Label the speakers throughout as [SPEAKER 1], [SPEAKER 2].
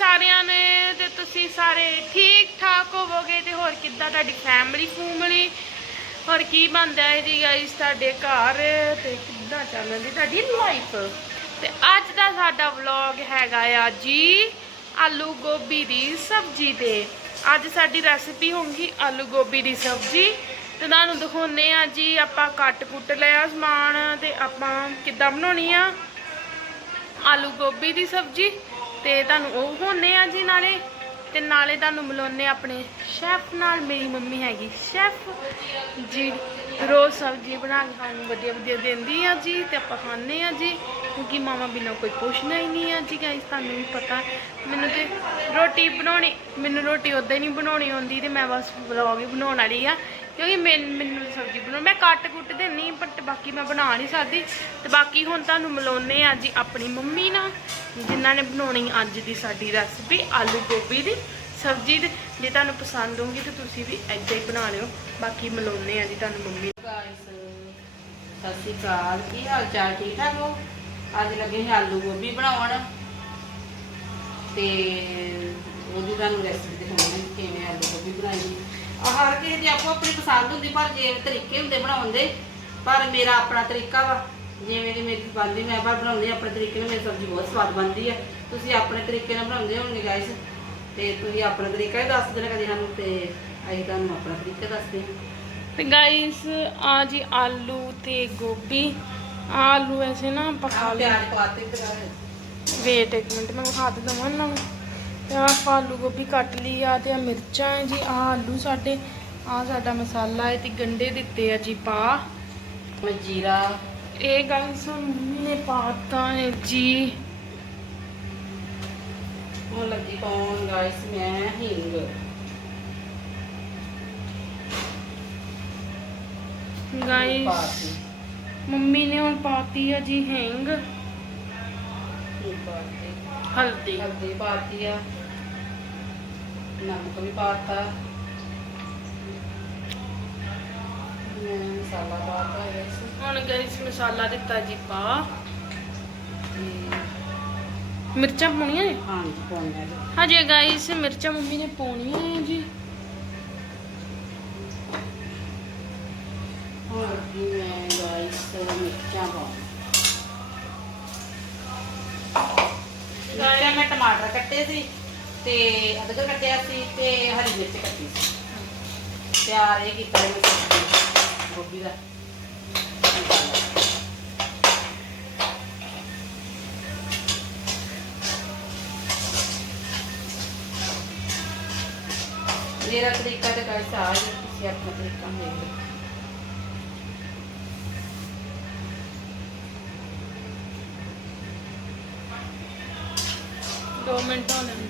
[SPEAKER 1] ਸਾਰਿਆਂ ਨੇ ਤੇ ਤੁਸੀਂ ਸਾਰੇ ਠੀਕ ਠਾਕ ਹੋਵੋਗੇ ਤੇ ਹੋਰ ਕਿੱਦਾਂ ਤੁਹਾਡੀ ਫੈਮਿਲੀ ਫੂਮਲੀ? ਹੋਰ ਕੀ ਬਣਦਾ ਹੈ ਜੀ ਗਾਇਸ ਤੁਹਾਡੇ ਘਰ ਤੇ ਕਿੱਦਾਂ ਚੱਲਦੀ ਤੁਹਾਡੀ ਲਾਈਫ ਤੇ ਅੱਜ ਦਾ ਸਾਡਾ ਵਲੌਗ ਹੈਗਾ ਆ ਜੀ ਆਲੂ ਗੋਭੀ ਦੀ ਸਬਜ਼ੀ ਤੇ। ਅੱਜ ਸਾਡੀ ਰੈਸਿਪੀ ਹੋਊਗੀ ਆਲੂ ਗੋਭੀ ਦੀ ਸਬਜ਼ੀ। ਤੇ ਤੁਹਾਨੂੰ ਦਿਖਾਉਨੇ ਆ ਜੀ ਆਪਾਂ ਕੱਟ ਕੁੱਟ ਲਿਆ ਸਮਾਨ ਤੇ ਆਪਾਂ ਕਿੱਦਾਂ ਬਣਾਉਣੀ ਆ? ਆਲੂ ਗੋਭੀ ਦੀ ਸਬਜ਼ੀ। ਤੇ ਤੁਹਾਨੂੰ ਉਹ ਹੋਣੇ ਆ ਜੀ ਨਾਲੇ, ਤੇ ਨਾਲੇ ਤੁਹਾਨੂੰ ਮਿਲਾਉਣੇ ਆਪਣੇ ਸ਼ੈਫ ਨਾਲ ਮੇਰੀ ਮੰਮੀ ਹੈਗੀ। ਸ਼ੈਫ ਜੀ, ਰੋਜ਼ ਸਬਜ਼ੀ ਬਣਾ ਕੇ ਸਾਨੂੰ ਵਧੀਆ ਵਧੀਆ ਦਿੰਦੀ ਆ ਜੀ, ਤੇ ਆਪਾਂ ਖਾਂਦੇ ਆ ਜੀ। ਕਿਉਂਕਿ ਮਾਮਾ ਬਿਨਾ ਕੋਈ ਪੁੱਛਣਾ ਹੀ ਨਹੀਂ ਆ ਜੀ ਗਾਇਸ ਤੁਹਾਨੂੰ ਵੀ ਪਤਾ। ਮੈਨੂੰ ਤੇ ਰੋਟੀ ਬਣਾਉਣੀ, ਮੈਨੂੰ ਰੋਟੀ ਉਦਾਂ ਹੀ ਨਹੀਂ ਬਣਾਉਣੀ ਆਉਂਦੀ ਤੇ ਮੈਂ ਬਸ ਵਲੌਗ ਹੀ ਬਣਾਉਣ ਵਾਲੀ ਆ। ਕਿਉਂਕਿ ਮੈਨ- ਮੈਨੂੰ ਸਬਜ਼ੀ ਬਣਾਉਣ, ਮੈਂ ਕੱਟ ਕੁੱਟ ਦੇਣੀ ਬਟ ਬਾਕੀ ਮੈਂ ਬਣਾ ਨਹੀਂ ਸਕਦੀ। ਤੇ ਬਾਕੀ ਹੁਣ ਤੁਹਾਨੂੰ ਮਿਲਾਉਨੇ ਆ ਜੀ ਆਪਣੀ ਮੰਮੀ ਨਾਲ। ਜਿਨ੍ਹਾਂ ਨੇ ਬਣਾਉਣੀ ਅੱਜ ਦੀ ਸਾਡੀ ਰੈਸਪੀ ਆਲੂ ਗੋਭੀ ਦੀ ਸਬਜ਼ੀ ਤੇ ਜੇ ਤੁਹਾਨੂੰ ਪਸੰਦ ਹੋਊਗੀ ਤੇ ਤੁਸੀਂ ਵੀ ਏਦਾਂ ਹੀ ਬਣਾ ਲਿਓ। ਬਾਕੀ ਮਿਲਾਉਨੇ ਆ ਜੀ ਤੁਹਾਨੂੰ ਮੰਮੀ।
[SPEAKER 2] ਸਤਿ ਸ਼੍ਰੀ ਅਕਾਲ। ਕੀ ਹਾਲ ਚਾਲ? ਠੀਕ ਠਾਕ ਹੋ? ਅੱਜ ਲੱਗੇ ਹਾਂ ਆਲੂ ਗੋਭੀ ਬਣਾਉਣ। ਤੇ ਉਹਦੀ ਤੁਹਾਨੂੰ ਰੈਸਿਪੀ ਦਿਖਾਉਣੀ ਕਿਵੇਂ ਆਲੂ ਗੋਭੀ ਬਣਾਈ। ਆ ਹਰ ਕਿਸੇ ਦੀ ਆਪੋ ਆਪਣੀ ਪਸੰਦ ਹੁੰਦੀ, ਪਰ ਜੇ ਤਰੀਕੇ ਹੁੰਦੇ ਬਣਾਉਣ ਦੇ, ਪਰ ਮੇਰਾ ਆਪਣਾ ਤਰੀਕਾ ਵਾ। ਜਿਵੇਂ ਕਿ ਮੇਰੀ ਬਣਦੀ ਮੈਂ ਪਰ ਬਣਾਉਂਦੀ ਆਪਣੇ ਤਰੀਕੇ ਨਾਲ ਮੇਰੀ ਸਬਜ਼ੀ ਬਹੁਤ ਸਵਾਦ ਬਣਦੀ ਹੈ ਤੁਸੀਂ ਆਪਣੇ ਤਰੀਕੇ ਨਾਲ ਬਣਾਉਂਦੇ ਹੋਣਗੇ ਗਾਇਸ ਤੇ ਤੁਸੀਂ ਆਪਣਾ ਤਰੀਕਾ ਹੀ ਦੱਸ ਦੇਣਾ ਕਦੇ ਸਾਨੂੰ ਤੇ ਅਸੀਂ ਤੁਹਾਨੂੰ ਆਪਣਾ ਤਰੀਕਾ ਦੱਸਦੇ ਹਾਂ
[SPEAKER 1] ਤੇ ਗਾਇਸ ਆ ਜੀ ਆਲੂ ਤੇ ਗੋਭੀ। ਆਲੂ ਐਸੇ ਨਾ ਪਕਾ ਲਿਆ
[SPEAKER 2] ਪਿਆਜ਼ ਪਾਤੇ ਤੇ
[SPEAKER 1] ਵੇਟ ਇੱਕ ਮਿੰਟ ਮੈਂ ਵਿਖਾ ਦੇ ਦਵਾਂ ਨੂੰ। ਤੇ ਆਹ ਆਲੂ ਗੋਭੀ ਕੱਟ ਲਈ ਆ ਤੇ ਆ ਮਿਰਚਾਂ ਹੈ ਜੀ ਆ ਆਲੂ ਸਾਡੇ ਆ ਸਾਡਾ ਮਸਾਲਾ ਹੈ ਤੇ ਗੰਡੇ ਦਿੱਤੇ ਆ ਜੀ ਪਾ।
[SPEAKER 2] ਮੈਂ ਜੀਰਾ
[SPEAKER 1] ਇਹ ਗੱਲ ਮੰਮੀ ਨੇ ਪਾਤਾ ਹੈ ਜੀ।
[SPEAKER 2] ਹੁਣ ਲੱਗੀ ਪਾਉਣ ਗਾਇਸ ਮੈਂ ਹਿੰਗ।
[SPEAKER 1] ਗਾਇਸ ਮੰਮੀ ਨੇ ਹੁਣ ਪਾਤੀ ਆ ਜੀ ਹੈਂਗ। ਹਲਦੀ।
[SPEAKER 2] ਹਲਦੀ ਪਾਤੀ ਆ। ਨਮਕ ਵੀ ਪਾਤਾ।
[SPEAKER 1] ਹੁਣ ਗਾਇਸ ਮਸਾਲਾ ਦਿੱਤਾ ਜੀ ਪਾ। ਮਿਰਚਾਂ ਪਾਉਣੀਆਂ ਨੇ?
[SPEAKER 2] ਹਾਂਜੀ ਪਾਉਣਾ ਜੀ
[SPEAKER 1] ਹਜੇ ਗਾਇਸ ਮਿਰਚਾਂ ਮੰਮੀ ਨੇ ਪਾਉਣੀਆਂ ਹੈ ਜੀ।
[SPEAKER 2] ਮੈਂ ਗਾਇਸ ਮਿਰਚਾਂ ਪਾਉਣ ਮਿਰਚਾਂ ਮੈਂ ਟਮਾਟਰ ਕੱਟੇ ਸੀ ਤੇ ਅਦਰਕ ਕੱਟਿਆ ਸੀ ਤੇ ਹਰੀ ਮਿਰਚ ਕੱਟੀ ਸੀ। ਤਿਆਰ ਇਹ ਕੀਤਾ ਮੈਂ ਗੋਭੀ ਦਾ। ਮੇਰਾ ਤਰੀਕਾ ਤੇ ਗਾਇਸ ਆ ਜੀ ਤੁਸੀਂ ਆਪਣਾ ਤਰੀਕਾ ਦੇਖ ਲਓ।
[SPEAKER 1] ਦੋ ਮਿੰਟ ਹੋ ਲੈਣ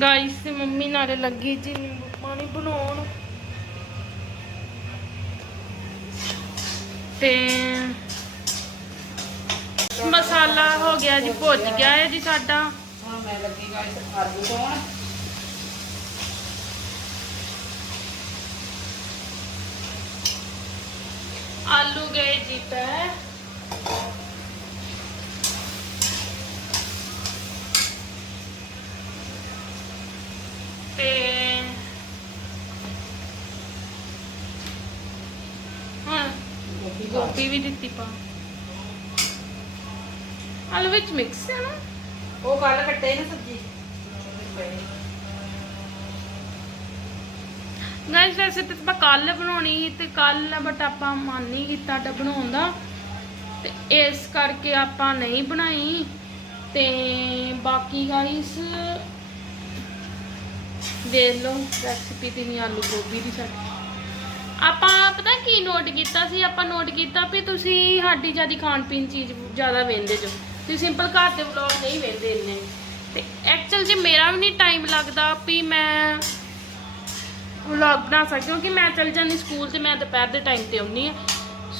[SPEAKER 1] ਗਾਇਸ ਤੇ ਮੰਮੀ ਨਾਲੇ ਲੱਗੀ ਜੀ ਪਾਣੀ ਬਣਾਉਣ। ਤੇ ਮਸਾਲਾ ਹੋ ਗਿਆ ਜੀ, ਭੁੱਜ ਗਿਆ ਹੈ ਜੀ ਸਾਡਾ।
[SPEAKER 2] ਮੈਂ ਲੱਗੀ ਗਾਇਸ ਆਲੂ ਪਾਉਣ।
[SPEAKER 1] ਆਲੂ ਗਏ ਜੀ ਤੇ ਹੁਣ
[SPEAKER 2] ਗੋਭੀ
[SPEAKER 1] ਗੋਭੀ ਵੀ ਦਿੱਤੀ ਪਾ। ਆਲੂ ਵਿੱਚ ਮਿਕਸ ਹੈ ਨਾ।
[SPEAKER 2] ਉਹ ਕੱਲ ਕੱਟੇ ਨਾ ਸਬਜ਼ੀ।
[SPEAKER 1] ਗਾਇਸ ਵੈਸੇ ਤਾਂ ਆਪਾਂ ਕੱਲ ਬਣਾਉਣੀ ਸੀ ਤੇ ਕੱਲ ਬਟ ਆਪਾਂ ਮਨ ਨਹੀਂ ਕੀਤਾ ਡਾ ਬਣਾਉਣ ਦਾ। ਤੇ ਇਸ ਕਰਕੇ ਆਪਾਂ ਨਹੀਂ ਬਣਾਈ। ਤੇ ਬਾਕੀ ਗਾਇਸ ਦੇਖ ਲਓ ਰੈਸਿਪੀ ਤੇ ਨਹੀਂ ਆਲੂ ਗੋਭੀ ਦੀ ਸਾਡੀ ਆਪਾਂ ਪਤਾ ਕੀ ਨੋਟ ਕੀਤਾ ਸੀ? ਆਪਾਂ ਨੋਟ ਕੀਤਾ ਵੀ ਤੁਸੀਂ ਸਾਡੀ ਜ਼ਿਆਦਾ ਖਾਣ ਪੀਣ ਚੀਜ਼ ਜ਼ਿਆਦਾ ਵੇਂਦੇ ਜੋ। ਤੁਸੀਂ ਸਿੰਪਲ ਘਰ ਦੇ ਵਲੌਗ ਨਹੀਂ ਵੇਂਦੇ ਇੰਨੇ। ਤੇ ਐਕਚੁਅਲ ਜੇ ਮੇਰਾ ਵੀ ਨਹੀਂ ਟਾਈਮ ਲੱਗਦਾ ਵੀ ਮੈਂ ਵਲੌਗ ਬਣਾ ਸਕਦੀ, ਕਿਉਂਕਿ ਮੈਂ ਚਲ ਜਾਂਦੀ ਸਕੂਲ ਤੇ ਮੈਂ ਦੁਪਹਿਰ ਦੇ ਟਾਈਮ ਤੇ ਆਉਣੀ ਆ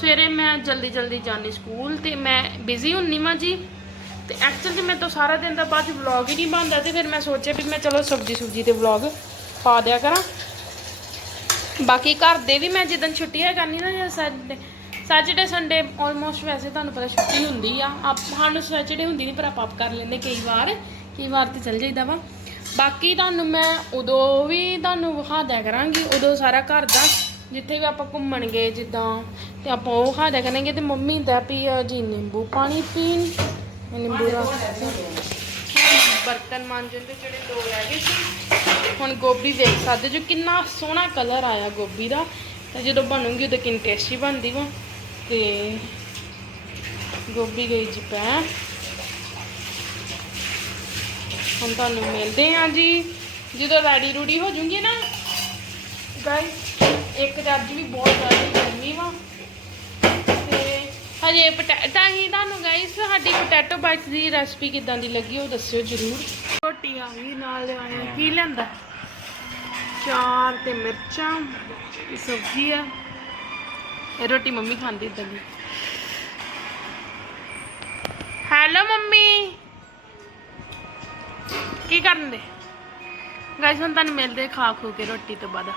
[SPEAKER 1] ਸਵੇਰੇ ਮੈਂ ਜਲਦੀ ਜਲਦੀ ਜਾਂਦੀ ਸਕੂਲ ਤੇ ਮੈਂ ਬਿਜ਼ੀ ਹੁੰਨੀ ਮਾਂ ਜੀ। ਤੇ ਐਕਚੁਅਲ ਜੇ ਮੈਂ ਤਾਂ ਸਾਰਾ ਦਿਨ ਦਾ ਬਾਅਦ ਵਲੌਗ ਹੀ ਨਹੀਂ ਬਣਦਾ ਤੇ ਫਿਰ ਮੈਂ ਸੋਚਿਆ ਵੀ ਮੈਂ ਚਲੋ ਸਬਜੀ ਸੁਬਜੀ ਤੇ ਵਲੌਗ ਪਾ ਦਿਆ ਕਰਾਂ। ਬਾਕੀ ਘਰ ਦੇ ਵੀ ਮੈਂ ਜਿੱਦਣ ਛੁੱਟੀਆਂ ਕਰਨੀ ਨਾ ਜਾਂ ਸੰਡੇ ਸੈਚਰਡੇ ਸੰਡੇ ਆਲਮੋਸਟ ਵੈਸੇ ਤੁਹਾਨੂੰ ਪਤਾ ਛੁੱਟੀ ਹੁੰਦੀ ਆ। ਆਪ ਸਾਨੂੰ ਸੈਚਰਡੇ ਹੁੰਦੀ ਨਹੀਂ ਪਰ ਆਪਾਂ ਆਪ ਕਰ ਲੈਂਦੇ ਕਈ ਵਾਰ। ਕਈ ਵਾਰ ਤੇ ਚੱਲ ਜਾਈਦਾ ਵਾ। ਬਾਕੀ ਤੁਹਾਨੂੰ ਮੈਂ ਉਦੋਂ ਵੀ ਤੁਹਾਨੂੰ ਵਿਖਾ ਦਿਆ ਕਰਾਂਗੀ। ਉਦੋਂ ਸਾਰਾ ਘਰ ਦਾ, ਜਿੱਥੇ ਵੀ ਆਪਾਂ ਘੁੰਮਣ ਗਏ ਜਿੱਦਾਂ, ਤੇ ਆਪਾਂ ਉਹ ਵਿਖਾ ਦਿਆ ਕਰਾਂਗੇ। ਤੇ ਮੰਮੀ ਦਾ ਪੀ ਆ ਜੀ, ਨਿੰਬੂ ਪਾਣੀ ਪੀਣ। ਨਿੰਬੂ ਰੱਖ ਬਰਤਨ ਮਾਂਜਣ ਦੇ ਜਿਹੜੇ ਦੋ ਰਹਿ ਗਏ ਸੀ। ਹੁਣ ਗੋਭੀ ਵੇਖ ਸਕਦੇ ਜੋ ਕਿੰਨਾ ਸੋਹਣਾ ਕਲਰ ਆਇਆ ਗੋਭੀ ਦਾ। ਤੇ ਜਦੋਂ ਬਣੂਗੀ ਉਦੋਂ ਕਿੰਨੀ ਟੇਸਟੀ ਬਣਦੀ ਵਾ। ਤੇ ਗੋਭੀ ਗਈ ਜੀ ਪੈ ਹੁਣ ਤੁਹਾਨੂੰ ਮਿਲਦੇ ਹਾਂ ਜੀ। ਜਦੋਂ ਰੈਡੀ ਰੂੜੀ ਹੋ ਜੂਗੀ ਨਾ ਗਾਇਸ ਇੱਕ ਤਾਂ ਅੱਜ ਵੀ ਬਹੁਤ ਜ਼ਿਆਦਾ ਗਰਮੀ ਵਾ। ਤੇ ਹਜੇ ਪਟੈਟਾ ਹੀ ਤੁਹਾਨੂੰ ਗਾਇਸ ਸਾਡੀ ਪੋਟੈਟੋ ਬਾਈਟਸ ਦੀ ਰੈਸਪੀ ਕਿਦਾਂ ਦੀ ਲੱਗੀ ਉਹ ਦੱਸਿਓ ਜਰੂਰ। ਰੋਟੀ ਆ ਗਈ, ਨਾਲ ਲਿਆਏ ਕੀ ਲੈਂਦਾ ਚਾਰ ਤੇ ਮਿਰਚਾਂ ਸਬਜ਼ੀ ਆ। ਇਹ ਰੋਟੀ ਮੰਮੀ ਖਾਂਦੀ ਇਦਾਂ ਦੀ। Hello mummy. ਕੀ ਕਰਨ ਦੇ? ਗਾਇਸ ਹੁਣ ਤੁਹਾਨੂੰ ਮਿਲਦੇ ਖਾ ਖੂ ਕੇ ਰੋਟੀ ਤੋਂ ਬਾਅਦ।